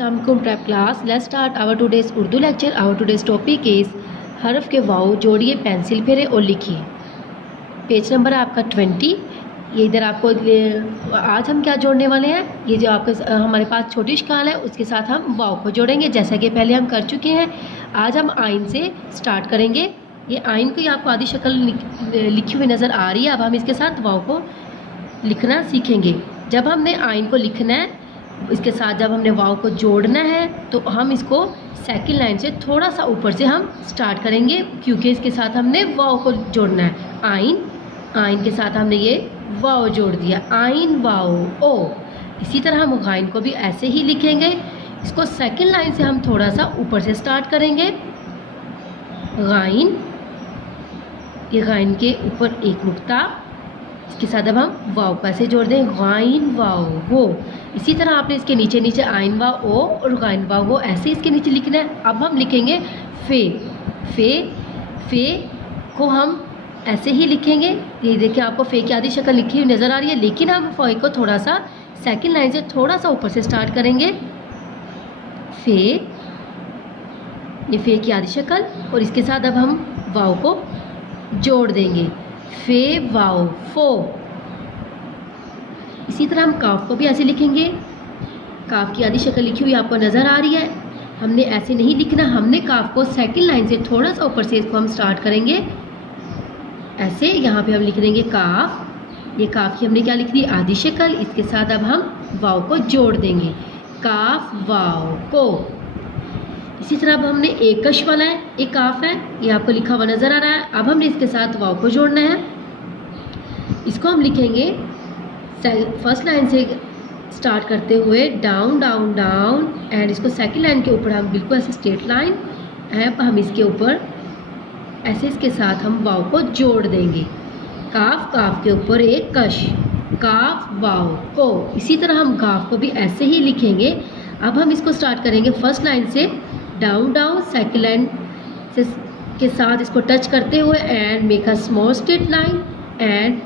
Assalamualaikum prep class. Let's start our today's Urdu lecture. Our today's topic is हर्फ के वाव जोड़िए, pencil फेरे और लिखिए। पेज नंबर है आपका 20। ये इधर आपको आज हम क्या जोड़ने वाले हैं, ये जो आपके हमारे पास छोटी शकाल है उसके साथ हम वाव को जोड़ेंगे, जैसा कि पहले हम कर चुके हैं। आज हम आइन से स्टार्ट करेंगे। ये आइन को आपको आधी शक्ल लिखी हुई नज़र आ रही है। अब हम इसके साथ वाव को लिखना सीखेंगे। जब हमने आइन को लिखना है, इसके साथ जब हमने वाव को जोड़ना है, तो हम इसको सेकंड लाइन से थोड़ा सा ऊपर से हम स्टार्ट करेंगे, क्योंकि इसके साथ हमने वाव को जोड़ना है। आइन के साथ हमने ये वाव जोड़ दिया, आइन वाव ओ। इसी तरह हम गाइन को भी ऐसे ही लिखेंगे। इसको सेकंड लाइन से हम थोड़ा सा ऊपर से स्टार्ट करेंगे। गाइन, ये गाइन के ऊपर एक नुक्ता, इसके साथ अब हम वाव को ऐसे जोड़ दें, गाइन वाव वो। इसी तरह आपने इसके नीचे नीचे आइन वाव ओ और गाइन वाव वो ऐसे इसके नीचे लिखना है। अब हम लिखेंगे फे। फे को हम ऐसे ही लिखेंगे। ये देखिए आपको फे की आधी शक्ल लिखी हुई नज़र आ रही है, लेकिन हम फे को थोड़ा सा सेकंड लाइन से थोड़ा सा ऊपर से स्टार्ट करेंगे। फे, ये फे की आधी शक्ल, और इसके साथ अब हम वाव को जोड़ देंगे, फे वाव फो। इसी तरह हम काफ को भी ऐसे लिखेंगे। काफ की आधी शक्ल लिखी हुई आपको नज़र आ रही है। हमने ऐसे नहीं लिखना, हमने काफ को सेकंड लाइन से थोड़ा सा ऊपर से इसको हम स्टार्ट करेंगे ऐसे। यहाँ पे हम लिख देंगे काफ। ये काफ की हमने क्या लिख दी, आधी शक्ल। इसके साथ अब हम वाव को जोड़ देंगे, काफ वाव को। इसी तरह अब हमने एक कश वाला है, एक काफ है, ये आपको लिखा हुआ नज़र आ रहा है। अब हमने इसके साथ वाव को जोड़ना है। इसको हम लिखेंगे फर्स्ट लाइन से स्टार्ट करते हुए डाउन डाउन डाउन, एंड इसको सेकंड लाइन के ऊपर हम बिल्कुल ऐसे स्ट्रेट लाइन है, हम इसके ऊपर ऐसे इसके साथ हम वाव को जोड़ देंगे। काफ, काफ के ऊपर एक कश, काफ वाव को। इसी तरह हम गाफ को भी ऐसे ही लिखेंगे। अब हम इसको स्टार्ट करेंगे फर्स्ट लाइन से डाउन डाउन, सेकंड लाइन से के साथ इसको टच करते हुए and make a small straight line, and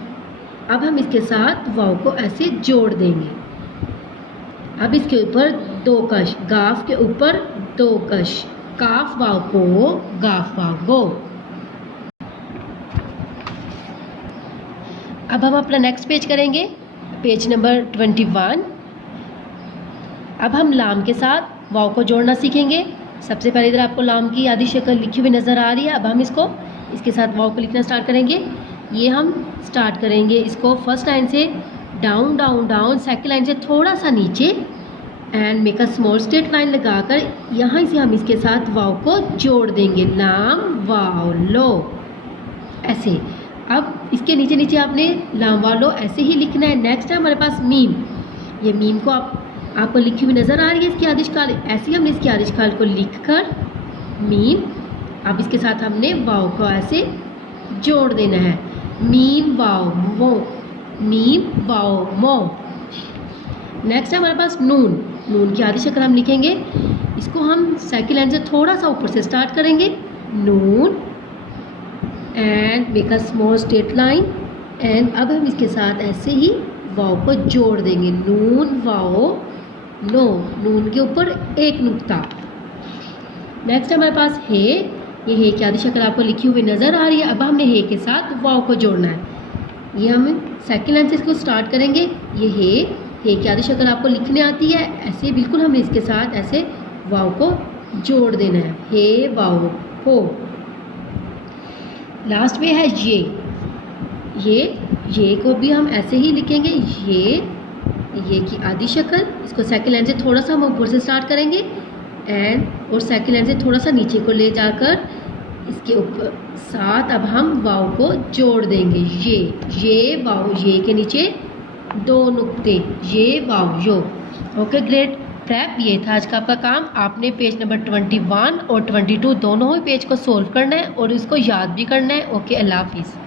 अब हम इसके साथ वाव को ऐसे जोड़ देंगे। अब इसके ऊपर दो कश, गाफ के ऊपर दो कश, काफ वाव को, गाफ वाव गो। अब हम अपना नेक्स्ट पेज करेंगे, पेज नंबर 21। अब हम लाम के साथ वाव को जोड़ना सीखेंगे। सबसे पहले इधर आपको लाम की आधी शक्ल लिखी हुई नज़र आ रही है। अब हम इसके साथ वाव को लिखना स्टार्ट करेंगे। ये हम स्टार्ट करेंगे इसको फर्स्ट लाइन से down down down, second line से थोड़ा सा नीचे, and make a small straight line लगाकर यहाँ से हम इसके साथ वाव को जोड़ देंगे, लाम वाव लो ऐसे। अब इसके नीचे नीचे आपने लाम वाव लो ऐसे ही लिखना है। नेक्स्ट है हमारे पास मीम। ये मीम को आपको लिखी हुई नज़र आ रही है, इसकी आधी शक्ल। ऐसे ही हमने इसकी आधी शक्ल को लिखकर मीम, अब इसके साथ हमने वाव को ऐसे जोड़ देना है, मीम वाव मो, मीम वाव मो। नेक्स्ट है हमारे पास नून। नून की आधी शक्ल हम लिखेंगे। इसको हम सेकंड लाइन से थोड़ा सा ऊपर से स्टार्ट करेंगे, noon, and make a small straight line, and अब हम इसके साथ ऐसे ही वाव को जोड़ देंगे, नून वाव नो। नून के ऊपर एक नुक्ता। नेक्स्ट है हमारे पास हे। ये हे की आधी शक्ल आपको लिखी हुई नज़र आ रही है। अब हमने हे के साथ वाव को जोड़ना है। ये हम सेकंड लाइन से इसको स्टार्ट करेंगे। ये हे की आधी शक्ल आपको लिखने आती है, ऐसे बिल्कुल हमने इसके साथ ऐसे वाव को जोड़ देना है, हे वाव हो। लास्ट में है ये को भी हम ऐसे ही लिखेंगे। ये की आधी शक्ल, इसको सेकंड लाइन से थोड़ा सा हम ऊपर से स्टार्ट करेंगे, एंड और सेकंड लाइन से थोड़ा सा नीचे को ले जाकर इसके ऊपर साथ अब हम वाव को जोड़ देंगे, ये वाव, ये के नीचे दो नुक्ते, ये वाव यो। ओके ग्रेट प्रेप, ये था आज का आपका काम। आपने पेज नंबर 21 और 22 दोनों ही पेज को सोल्व करना है और इसको याद भी करना है। ओके, अल्लाह हाफिज़।